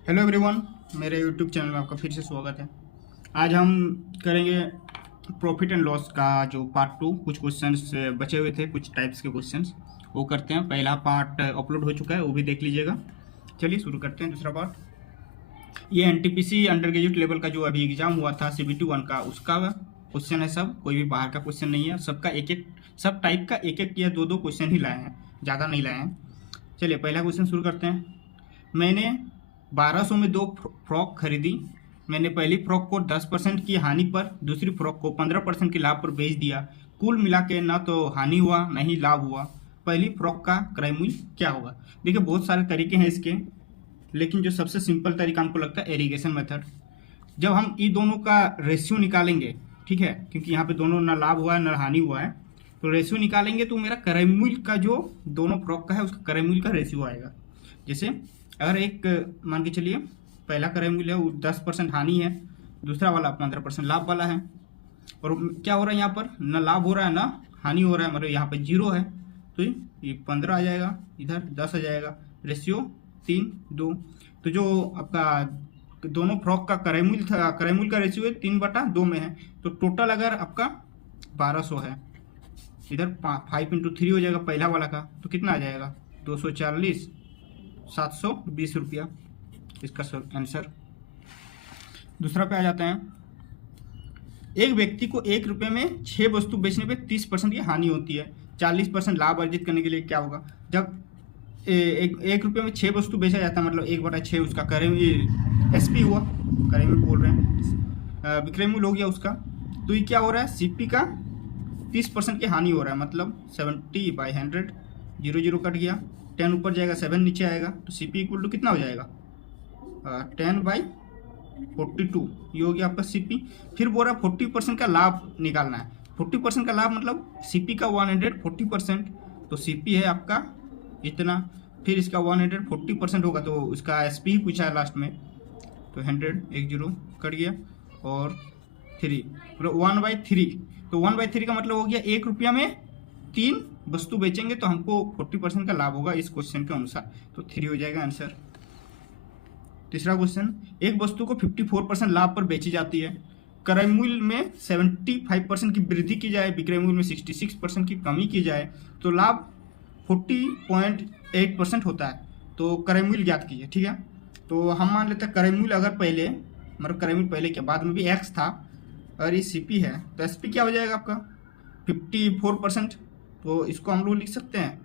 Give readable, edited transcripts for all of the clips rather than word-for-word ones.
Hello everyone, मेरे YouTube channel में आपका फिर से स्वागत है। आज हम करेंगे प्रॉफिट एंड लॉस का जो पार्ट 2। कुछ क्वेश्चंस बचे हुए थे, कुछ टाइप्स के क्वेश्चंस, वो करते हैं। पहला पार्ट अपलोड हो चुका है, वो भी देख लीजिएगा। चलिए शुरू करते हैं दूसरा पार्ट। ये एनटीपीसी अंडर ग्रेजुएट लेवल का जो अभी एग्जाम हुआ था CBT 1 का, उसका क्वेश्चन है सब। कोई भी बाहर का क्वेश्चन नहीं है, सबका एक एक, सब टाइप का एक एक या दो दो क्वेश्चन ही लाए हैं, ज़्यादा नहीं लाए हैं। चलिए पहला क्वेश्चन शुरू करते हैं। मैंने 1200 में 2 फ्रॉक खरीदी। मैंने पहली फ्रॉक को 10% की हानि पर, दूसरी फ्रॉक को 15% के लाभ पर बेच दिया। कुल मिला के न तो हानि हुआ न ही लाभ हुआ। पहली फ्रॉक का क्रय मूल्य क्या होगा? देखिए बहुत सारे तरीके हैं इसके, लेकिन जो सबसे सिंपल तरीका हमको लगता है एरीगेशन मेथड। जब हम इन दोनों का रेशियो निकालेंगे, ठीक है, क्योंकि यहाँ पे दोनों न लाभ हुआ है न हानि हुआ है, तो रेशियो निकालेंगे तो मेरा क्रय मूल्य का जो दोनों फ्रॉक का है उसका क्रय मूल्य का रेशियो आएगा। जैसे अगर एक मान के चलिए पहला क्रय मूल्य है वो 10% हानि है, दूसरा वाला 15% लाभ वाला है, और क्या हो रहा है यहाँ पर, न लाभ हो रहा है ना हानि हो रहा है, मतलब यहाँ पे 0 है, तो ये 15 आ जाएगा, इधर 10 आ जाएगा। रेशियो 3:2। तो जो आपका दोनों फ्रॉक का क्रय मूल्य था, क्रय मूल्य का रेशियो है 3/2 में है, तो टोटल अगर आपका 1200 है, इधर 5 × 3 हो जाएगा पहला वाला का, तो कितना आ जाएगा 240, 720 रुपया इसका आंसर। दूसरा पे आ जाते हैं। एक व्यक्ति को 1 रुपये में 6 वस्तु बेचने पे 30% की हानि होती है। 40% लाभ अर्जित करने के लिए क्या होगा? जब एक रुपये में 6 वस्तु बेचा जाता है, मतलब 1/6 उसका क्रय SP हुआ, क्रय मूल्य बोल रहे हैं, विक्रय मूल्य हो गया उसका। तो ये क्या हो रहा है, CP का 30% की हानि हो रहा है, मतलब 70/100, 0 कट गया, 10 ऊपर जाएगा, 7 नीचे आएगा, तो CP इक्वल टू कितना हो जाएगा 10/42। ये हो गया आपका CP। फिर बोल रहा है 40% का लाभ निकालना है। 40% का लाभ मतलब CP का 140%, तो CP है आपका इतना, फिर इसका 140% होगा, तो इसका SP ही पूछा है लास्ट में, तो 100, 10 कट गया, और 3 मतलब 1/3। तो 1/3 का मतलब हो गया 1 रुपया में 3 वस्तु बेचेंगे तो हमको 40% का लाभ होगा इस क्वेश्चन के अनुसार, तो 3 हो जाएगा आंसर। तीसरा क्वेश्चन, एक वस्तु को 54% लाभ पर बेची जाती है। क्रय मूल्य में 75% की वृद्धि की जाए, विक्रय मूल्य में 66% की कमी की जाए, तो लाभ 40.8% होता है। तो क्रय मूल्य ज्ञात कीजिए, ठीक है। तो हम मान लेते हैं क्रय मूल्य अगर पहले, मतलब क्रय मूल्य पहले के बाद में भी X था, और ये CP है, तो SP क्या हो जाएगा आपका 54%, तो इसको हम लोग लिख सकते हैं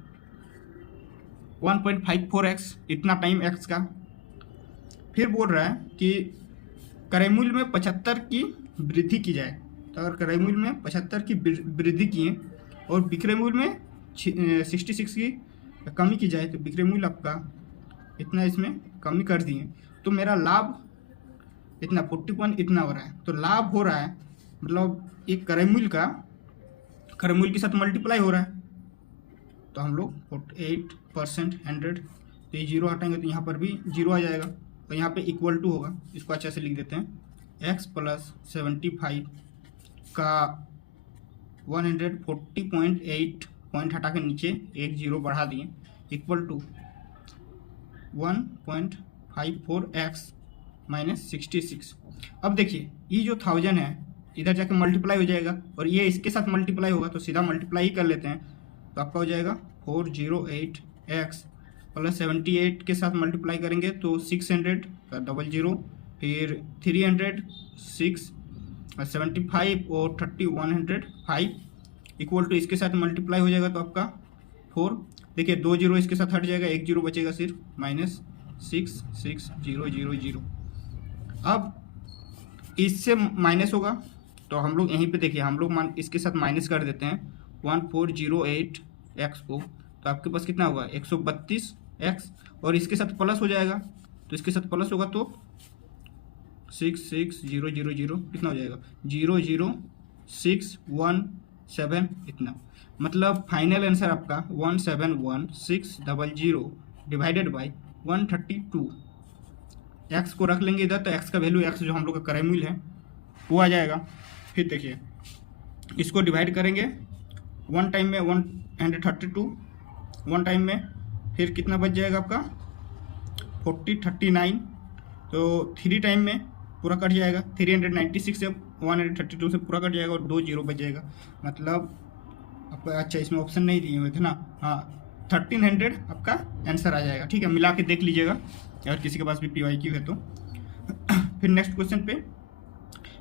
1.54x, इतना टाइम X का। फिर बोल रहा है कि क्रय मूल्य में 75 की वृद्धि की जाए, तो अगर क्रय मूल्य में 75 की वृद्धि किए और विक्रय मूल्य में 66 की कमी की जाए, तो विक्रय मूल्य आपका इतना इसमें कमी कर दिए, तो मेरा लाभ इतना 40 इतना हो रहा है। तो लाभ हो रहा है मतलब एक क्रय मूल्य का क्रय मूल्य के साथ मल्टीप्लाई हो रहा है, तो हम लोग 48% 100, तो ये 0 हटाएंगे तो यहाँ पर भी 0 आ जाएगा, तो यहाँ पे इक्वल टू होगा, इसको अच्छे से लिख देते हैं, X + 75 का 140.8 पॉइंट हटा के नीचे एक 0 बढ़ा दिए, इक्वल टू 1.54x - 66। अब देखिए ये जो 1000 है इधर जाके मल्टीप्लाई हो जाएगा, और ये इसके साथ मल्टीप्लाई होगा, तो सीधा मल्टीप्लाई ही कर लेते हैं, तो आपका हो जाएगा 408x + 78 के साथ मल्टीप्लाई करेंगे तो 600 का 00, फिर 300, 6, 75 और 30, 105 इक्वल टू इसके साथ मल्टीप्लाई हो जाएगा, तो आपका 4, देखिए 2 0 इसके साथ हट जाएगा, 1 0 बचेगा सिर्फ, -66,000। अब इससे माइनस होगा, तो हम लोग यहीं पे देखिए, हम लोग इसके साथ माइनस कर देते हैं 1408x को, तो आपके पास कितना होगा 132x, और इसके साथ प्लस हो जाएगा, तो इसके साथ प्लस होगा तो 66000 कितना हो जाएगा 00617 इतना, मतलब फाइनल आंसर आपका 171,600 डिवाइडेड बाई 132। एक्स को रख लेंगे इधर, तो एक्स का वैल्यू, एक्स जो हम लोग का क्रय मूल्य है वो आ जाएगा। फिर देखिए इसको डिवाइड करेंगे, 1 टाइम में 132, 1 टाइम में फिर कितना बच जाएगा आपका 40, 39, तो 3 टाइम में पूरा कट जाएगा, 396 से 132 से पूरा कट जाएगा और 2 जीरो बच जाएगा। मतलब आपका, अच्छा इसमें ऑप्शन नहीं दिए हुए थे ना, हाँ 1300 आपका आंसर आ जाएगा। ठीक है, मिला के देख लीजिएगा अगर किसी के पास भी PYQ है तो। फिर नेक्स्ट क्वेश्चन पे,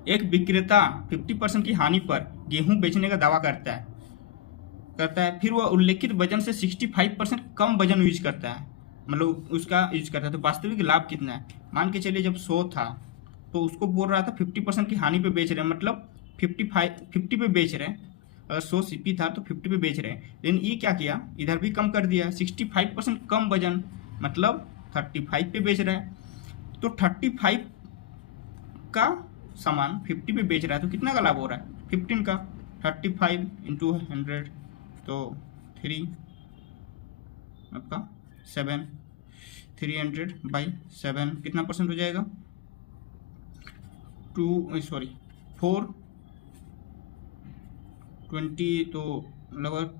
एक विक्रेता 50% की हानि पर गेहूं बेचने का दावा करता है, फिर वह उल्लेखित वजन से 65% कम वजन यूज करता है, मतलब उसका यूज करता है, तो वास्तविक लाभ कितना है? मान के चलिए जब 100 था तो उसको बोल रहा था 50% की हानि पे बेच रहे हैं, मतलब 50 पे बेच रहे हैं। अगर 100 CP था तो 50 पे बेच रहे हैं, लेकिन ये क्या किया, इधर भी कम कर दिया, 65% कम वजन, मतलब 35 पे बेच रहे हैं। तो 35 का सामान 50 पे बेच रहा है तो कितना का लाभ हो रहा है? 15 का। 35 इंटू 100 तो 3 आपका 7, 300/7 कितना परसेंट हो जाएगा? 4 20 तो लगभग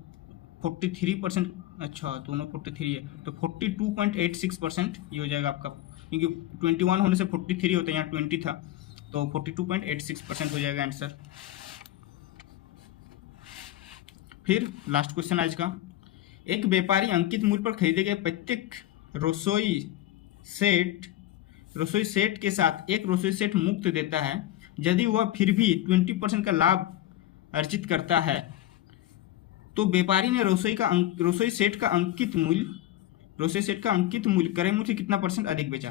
43%। अच्छा दोनों 43 है तो 42.86% ये हो जाएगा आपका, क्योंकि 21 होने से 43 होता है, यहाँ 20 था तो 42.86% हो जाएगा आंसर। फिर लास्ट क्वेश्चन आज का, एक व्यापारी अंकित मूल्य पर खरीदे गए प्रत्येक रसोई सेट के साथ एक रसोई सेट मुफ्त देता है। यदि वह फिर भी 20% का लाभ अर्जित करता है तो व्यापारी ने रसोई सेट का अंकित मूल्य क्रय मूल्य से कितना % अधिक बेचा?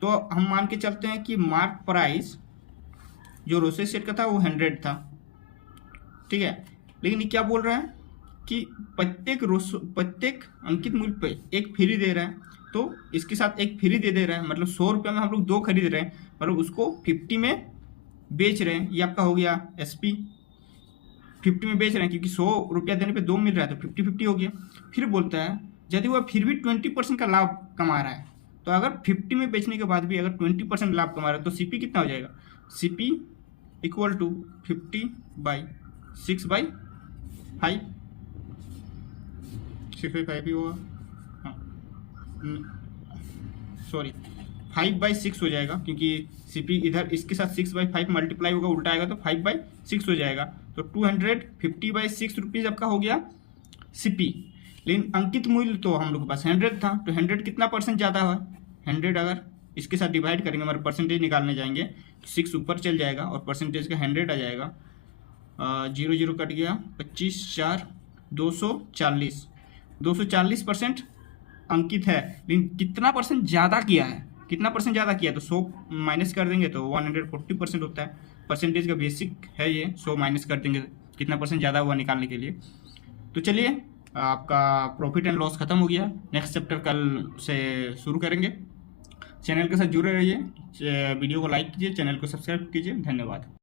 तो हम मान के चलते हैं कि मार्क प्राइस जो रसोई सेट का था वो 100 था, ठीक है, लेकिन ये क्या बोल रहा है कि प्रत्येक अंकित मूल्य पे एक फ्री दे रहा है, तो इसके साथ एक फ्री दे रहा है, मतलब 100 रुपये में हम लोग 2 खरीद रहे हैं, मतलब उसको 50 में बेच रहे हैं। ये आपका हो गया SP, 50 में बेच रहे हैं क्योंकि 100 रुपया देने पे 2 मिल रहा है तो 50-50 हो गया। फिर बोलता है यदि वह फिर भी 20% का लाभ कमा रहा है, तो अगर 50 में बेचने के बाद भी अगर 20% लाभ कमा रहा है तो CP कितना हो जाएगा? CP इक्वल टू 50/6/5, 6/5 ही होगा, हाँ सॉरी 5/6 हो जाएगा, क्योंकि CP इधर इसके साथ 6/5 मल्टीप्लाई होगा, उल्टा आएगा तो 5/6 हो जाएगा। तो 250/6 रुपीज़ आपका हो गया CP। लेकिन अंकित मूल्य तो हम लोग के पास 100 था, तो 100 कितना % ज़्यादा है? 100 अगर इसके साथ डिवाइड करेंगे, हमारे परसेंटेज निकालने जाएंगे तो 6 ऊपर चल जाएगा और परसेंटेज का 100 आ जाएगा। 0 0 कट गया, 25 4 240% अंकित है, लेकिन कितना % ज़्यादा किया है? कितना % ज़्यादा किया? तो 100 माइनस कर देंगे तो 140% होता है। परसेंटेज का बेसिक है ये, 100 माइनस कर देंगे कितना % ज़्यादा हुआ निकालने के लिए। तो चलिए आपका प्रॉफिट एंड लॉस खत्म हो गया, नेक्स्ट चैप्टर कल से शुरू करेंगे। चैनल के साथ जुड़े रहिए, वीडियो को लाइक कीजिए, चैनल को सब्सक्राइब कीजिए। धन्यवाद।